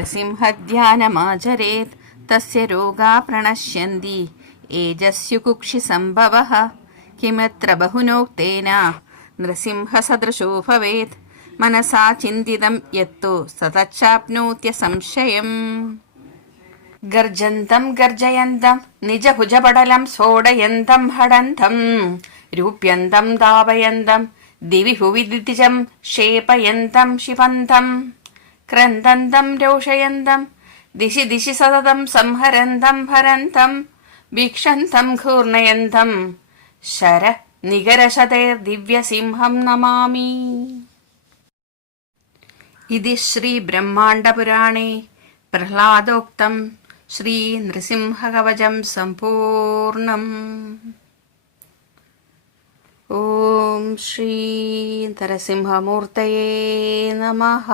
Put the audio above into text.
നൃസിംഹധ്യാനമാചരേത് തസ്യ രോഗാ പ്രണശ്യന്തി ഏജസ്യുകുക്ഷിസംഭവഃ കിമത്ര ബഹുനോക്തേന നൃസിംഹസദൃശോ ഭവേത് മനസാ ചിന്തിതം യത്തോ സതച്ചാപ്നോത്യസംശയം. ഗർജന്തം ഗർജയന്തം നിജഭുജപടലം സ്ഫോടയന്തം ഹടന്തം രൂപ്യന്തം താപയന്തം ദിവി ഭുവി ദിതിജം ക്ഷേപയന്തം ക്ഷിപന്തം ക്രന്ദന്തം രോഷയന്തം ദിശി ദിശി സതതം സംഹരന്തം ഹരന്തം വീക്ഷന്തം ഘൂർണയന്തം ശര നികരശതൈർദിവ്യസിംഹം നമാമി. ഇതി ശ്രീ ബ്രഹ്മാണ്ഡപുരാണേ പ്രഹ്ലാദോക്തം ശ്രീ നൃസിംഹകവചം സമ്പൂർണം. ഓം ശ്രീ നരസിംഹമൂർത്തയേ നമഃ.